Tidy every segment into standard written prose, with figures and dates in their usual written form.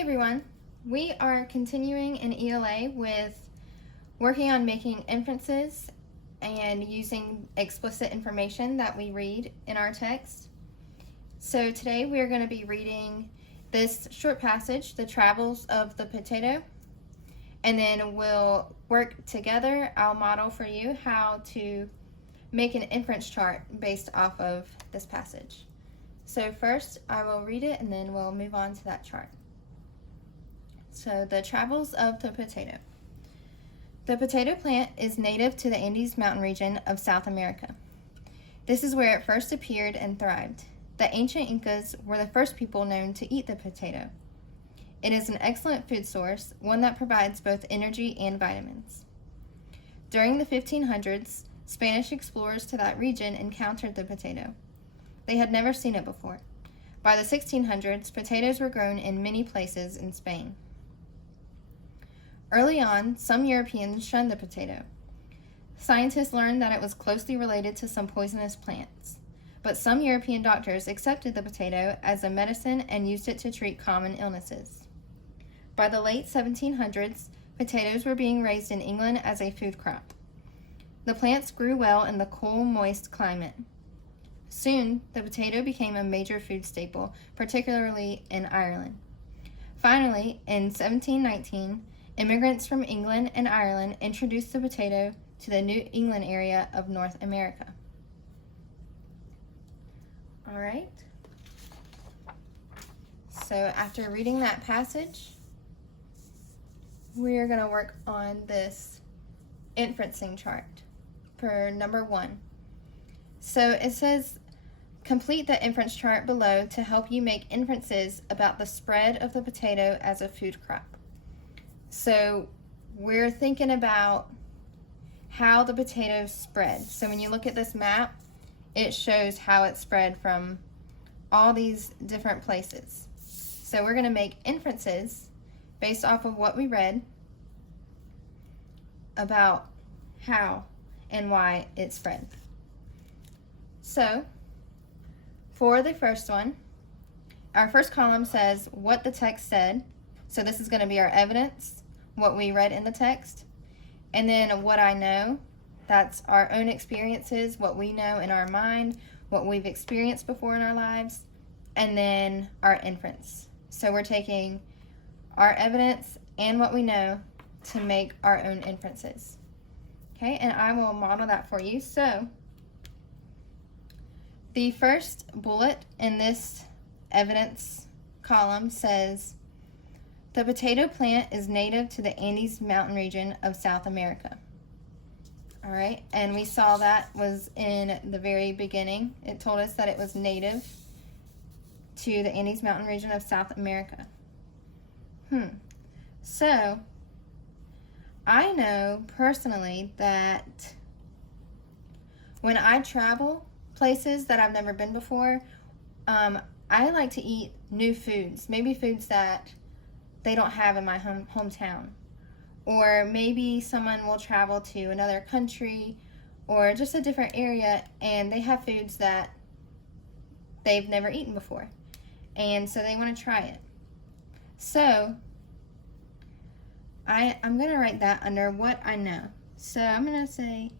Hey everyone, we are continuing in ELA with working on making inferences and using explicit information that we read in our text. So today we are going to be reading this short passage, The Travels of the Potato, and then we'll work together. I'll model for you how to make an inference chart based off of this passage. So first I will read it and then we'll move on to that chart. So, the travels of the potato. The potato plant is native to the Andes mountain region of South America. This is where it first appeared and thrived. The ancient Incas were the first people known to eat the potato. It is an excellent food source, one that provides both energy and vitamins. During the 1500s, Spanish explorers to that region encountered the potato. They had never seen it before. By the 1600s, potatoes were grown in many places in Spain. Early on, some Europeans shunned the potato. Scientists learned that it was closely related to some poisonous plants, but some European doctors accepted the potato as a medicine and used it to treat common illnesses. By the late 1700s, potatoes were being raised in England as a food crop. The plants grew well in the cool, moist climate. Soon, the potato became a major food staple, particularly in Ireland. Finally, in 1719, immigrants from England and Ireland introduced the potato to the New England area of North America. All right. So after reading that passage, we are going to work on this inferencing chart for number 1. So it says, complete the inference chart below to help you make inferences about the spread of the potato as a food crop. So we're thinking about how the potatoes spread. So when you look at this map, it shows how it spread from all these different places. So we're going to make inferences based off of what we read about how and why it spread. So for the first one, our first column says what the text said. So this is going to be our evidence, what we read in the text. And then what I know, that's our own experiences, what we know in our mind, what we've experienced before in our lives, and then our inference. So we're taking our evidence and what we know to make our own inferences. Okay, and I will model that for you. So the first bullet in this evidence column says, the potato plant is native to the Andes mountain region of South America. All right, and we saw that was in the very beginning. It told us that it was native to the Andes mountain region of South America. So I know personally that when I travel places that I've never been before, I like to eat new foods, maybe foods that they don't have in my hometown. Or maybe someone will travel to another country or just a different area and they have foods that they've never eaten before. And so they want to try it. So I'm going to write that under what I know. So I'm going to say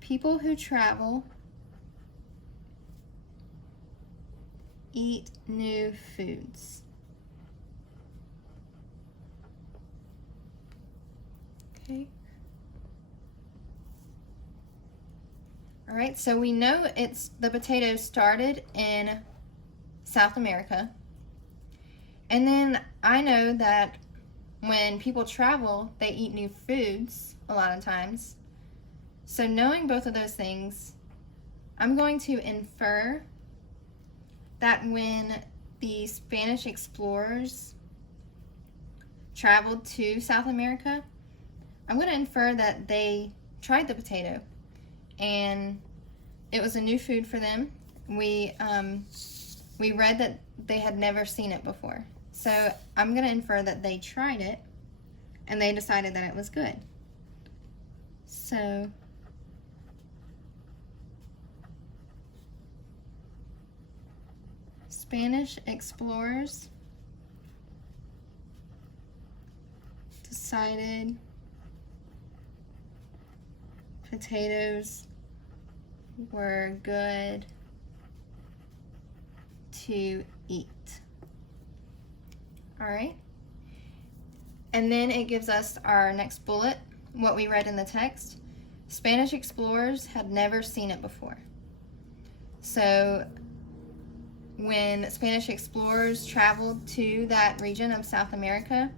people who travel eat new foods. Okay. All right, so we know the potato started in South America. And then I know that when people travel, they eat new foods a lot of times. So knowing both of those things, I'm going to infer that when the Spanish explorers traveled to South America, I'm going to infer that they tried the potato and it was a new food for them. We read that they had never seen it before. So I'm going to infer that they tried it and they decided that it was good. So Spanish explorers decided potatoes were good to eat. All right. And then it gives us our next bullet, what we read in the text. Spanish explorers had never seen it before. So when Spanish explorers traveled to that region of South America,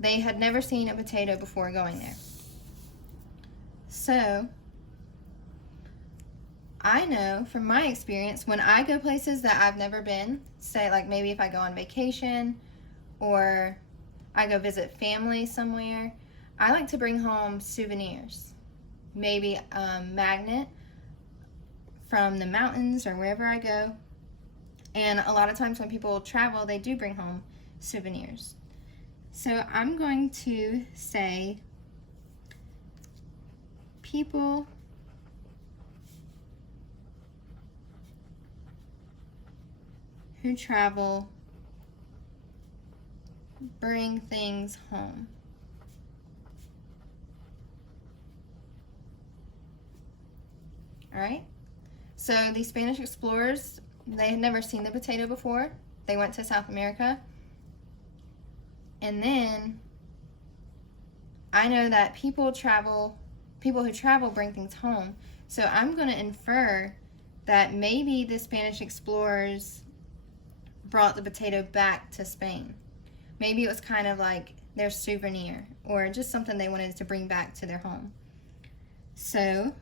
they had never seen a potato before going there. So I know from my experience, when I go places that I've never been, say like maybe if I go on vacation or I go visit family somewhere, I like to bring home souvenirs. Maybe a magnet from the mountains or wherever I go. And a lot of times when people travel, they do bring home souvenirs. So I'm going to say people who travel bring things home. All right. So the Spanish explorers, they had never seen the potato before. They went to South America. And then I know that people who travel bring things home. So I'm going to infer that maybe the Spanish explorers brought the potato back to Spain. Maybe it was kind of like their souvenir or just something they wanted to bring back to their home. So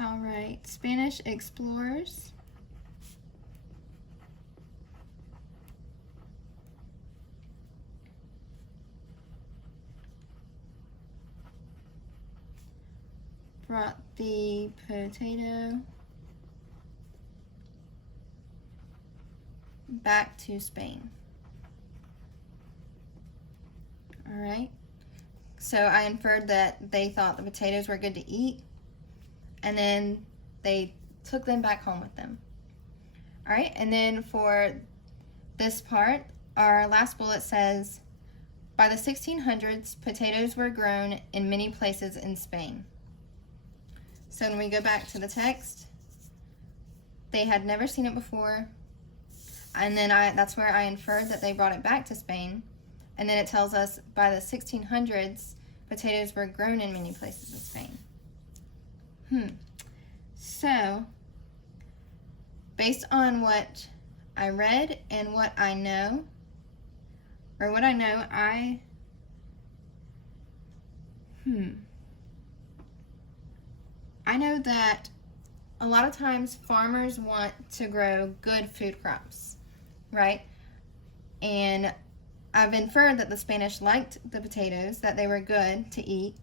all right, Spanish explorers brought the potato back to Spain. All right, so I inferred that they thought the potatoes were good to eat, and then they took them back home with them. All right, and then for this part, our last bullet says, by the 1600s, potatoes were grown in many places in Spain. So when we go back to the text, they had never seen it before, and then that's where I inferred that they brought it back to Spain. And then it tells us by the 1600s, potatoes were grown in many places in Spain. So, based on what I read and what I know, I know that a lot of times farmers want to grow good food crops, right? And I've inferred that the Spanish liked the potatoes, that they were good to eat.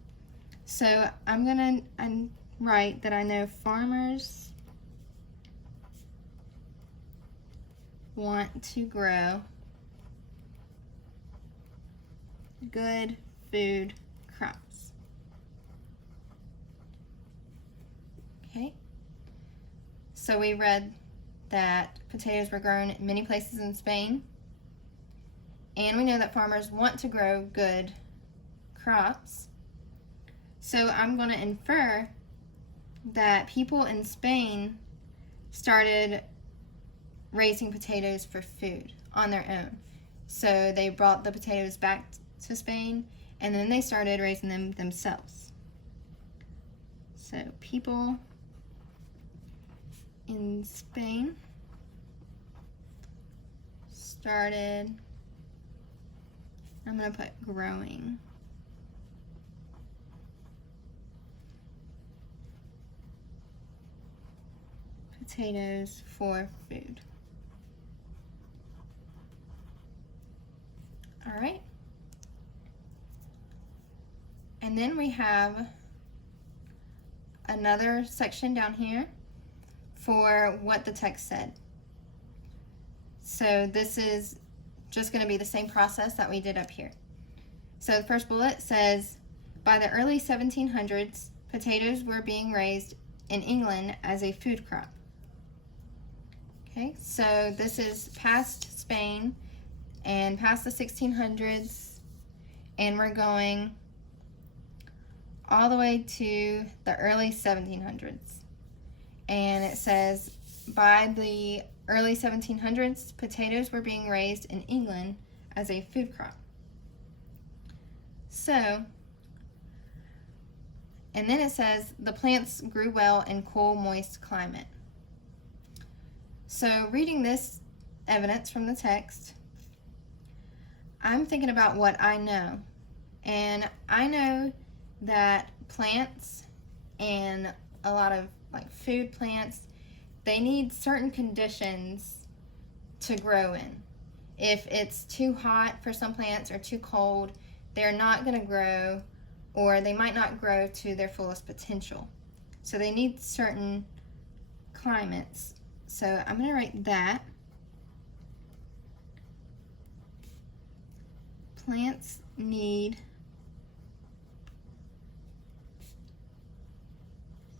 So I'm going to write that I know farmers want to grow good food crops. Okay. So we read that potatoes were grown in many places in Spain. And we know that farmers want to grow good crops. So I'm going to infer that people in Spain started raising potatoes for food on their own. So they brought the potatoes back to Spain, and then they started raising them themselves. So people in Spain started, I'm going to put growing potatoes for food. All right. And then we have another section down here for what the text said. So this is just going to be the same process that we did up here. So the first bullet says, by the early 1700s, potatoes were being raised in England as a food crop. Okay, so this is past Spain and past the 1600s, and we're going all the way to the early 1700s. And it says, by the early 1700s, potatoes were being raised in England as a food crop. So, and then it says, the plants grew well in cool, moist climate. So, reading this evidence from the text, I'm thinking about what I know. And I know that plants and a lot of like food plants, they need certain conditions to grow in. If it's too hot for some plants or too cold, they're not going to grow, or they might not grow to their fullest potential. So they need certain climates. So I'm going to write that. Plants need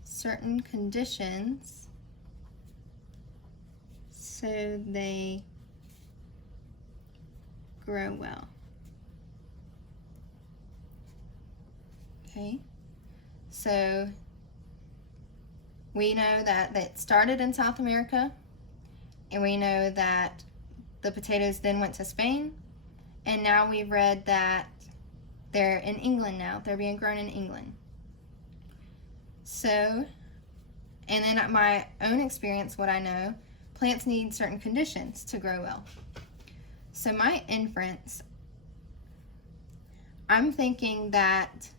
certain conditions so they grow well. Okay, so we know that it started in South America, and we know that the potatoes then went to Spain, and now we've read that they're in England now. They're being grown in England. So, and then my own experience, what I know, plants need certain conditions to grow well. So my inference, I'm thinking that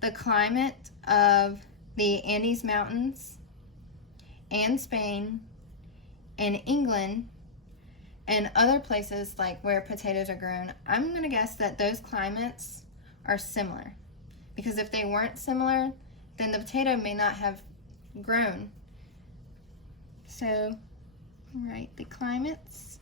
the climate of the Andes Mountains and Spain and England and other places like where potatoes are grown, I'm going to guess that those climates are similar. Because if they weren't similar, then the potato may not have grown. So, write the climates.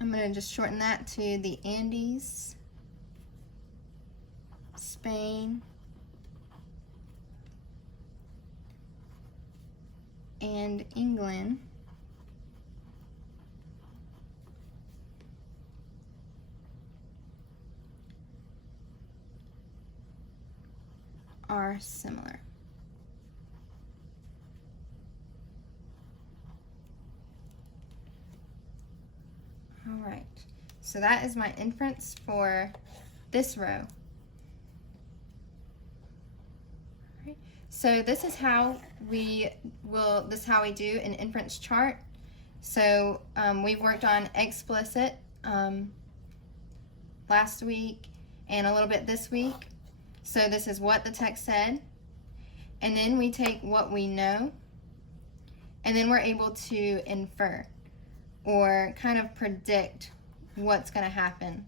I'm going to just shorten that to the Andes, Spain, and England are similar. All right, so that is my inference for this row. All right. So this is how we do an inference chart. So we've worked on explicit last week and a little bit this week. So this is what the text said, and then we take what we know, and then we're able to infer or kind of predict what's going to happen